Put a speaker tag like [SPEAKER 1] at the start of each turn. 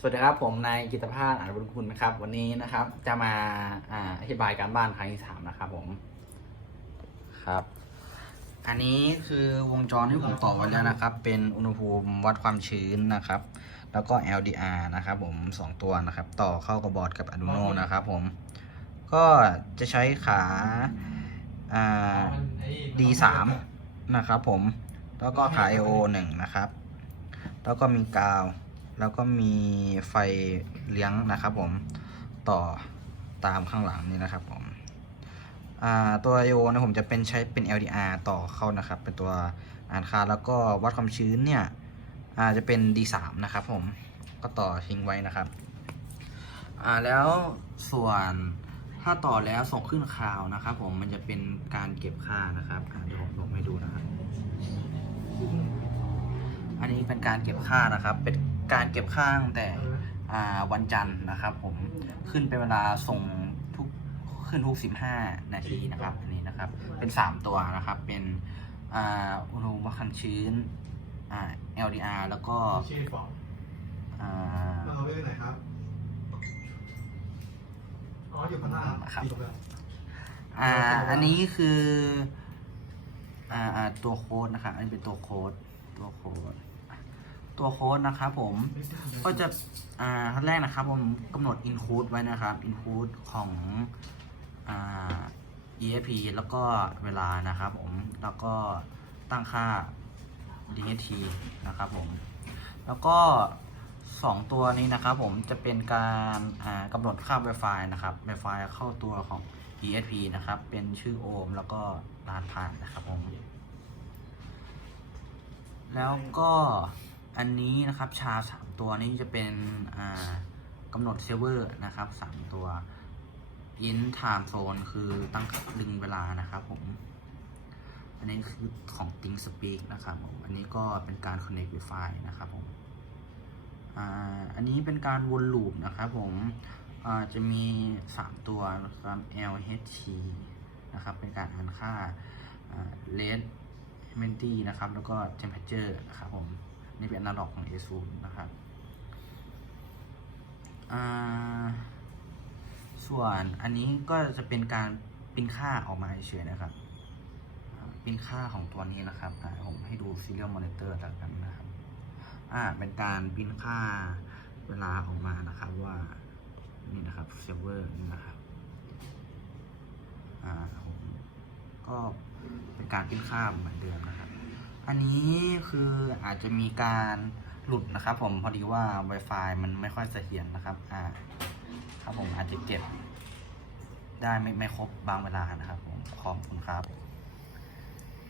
[SPEAKER 1] สวัสดีครับผมนายกิตภาสอาจบุญคุณนะครับ วันนี้นะครับ จะมาอ่าอธิบายการบ้านครั้งที่สามนะครับผมครับ อันนี้คือวงจรที่ผมต่อไว้แล้วนะครับ เป็นอุณหภูมิวัดความชื้นนะครับ แล้วก็ LDR นะครับผมสองตัวนะครับ ต่อเข้ากับบอร์ดกับ Arduino นะครับผมก็จะใช้ขาอ่า D3 นะครับผมแล้วก็ขา I/O 1 นะครับ แล้วก็มีกาว แล้วก็มีไฟเลี้ยงนะครับผมต่อตามข้างหลังนี่นะครับผมตัว I/O นะผมจะเป็นใช้เป็น LDR ต่อเข้านะครับ เป็นตัวอ่านค่าแล้วก็วัดความชื้นเนี่ยจะเป็น D3 นะครับผมก็ต่อทิ้งไว้นะครับแล้วส่วนถ้าต่อแล้วส่งขึ้นคาวนะครับ ผมมันจะเป็นการเก็บค่านะครับเดี๋ยวผมลงให้ดูนะครับ อันนี้เป็นการเก็บค่านะครับเป็น การเก็บค่าตั้งแต่อ่าวันจันทร์นะครับ ผมขึ้นเป็นเวลาส่งทุกขึ้นทุก 15 นาทีนะครับอันนี้นะครับเป็น 3 ตัวนะครับ เป็นอ่าอุณหภูมิวัดความชื้นอ่า LDR แล้วก็
[SPEAKER 2] ชื่อฟอง
[SPEAKER 1] อ่า
[SPEAKER 2] เราเอาไว้ไหนครับอ๋ออยู่ข้างหน้า
[SPEAKER 1] ครับ
[SPEAKER 2] อยู่ตรงนั้น
[SPEAKER 1] อ่าอันนี้คืออ่าอ่าตัวโค้ดนะครับอันนี้เป็นตัวโค้ดตัวโค้ด ตัวโค้ดนะครับผมก็จะอ่าขั้นแรกนะครับผมกำหนด include ไว้นะครับ include ของอ่า ESP แล้วก็เวลานะครับผมแล้วก็ตั้งค่า DHT นะครับผมแล้วก็สองตัวนี้นะครับผมจะเป็นการอ่ากำหนดค่า Wi-Fi นะครับ Wi-Fi เข้าตัวของ ESP นะครับ เป็นชื่อโอม แล้วก็รานผ่านนะครับผม แล้วก็ อันนี้นะครับชาสามตัวนี้จะเป็นกำหนดเซิร์ฟเวอร์นะครับสามตัว in time zone คือตั้งดึงเวลานะครับผม อันนี้คือของ Think Speak นะครับผมอันนี้ก็เป็นการ connect Wi-Fi นะครับผมอ,อันนี้เป็นการวนลูปนะครับผมจะมี 3 ตัวนะครับ LHT นะครับ เป็นการอ่านค่า rate humidity นะครับ แล้วก็ temperature นะครับผม นี่เป็น analog ของ A0 นะครับส่วนอันนี้ก็จะเป็นการปิ้นค่าออกมาเฉยนะครับปิ้นค่าของตัวนี้นะครับผมให้ดู serial monitor แล้วกันนะครับอ่าเป็นการปิ้นค่าเวลาออกมานะครับว่านี่นะครับเซิร์ฟเวอร์นี่นะครับอ่าผมก็เป็นการปิ้นค่าเหมือนเดิมนะครับ อันนี้คืออาจจะมีการหลุดนะครับ ผมพอดีว่า Wi-Fi มันไม่ค่อยเสถียรนะครับอ่าครับผมอาจจะเก็บได้ไม่ไม่ครบบางเวลานะครับผมขอบคุณครับ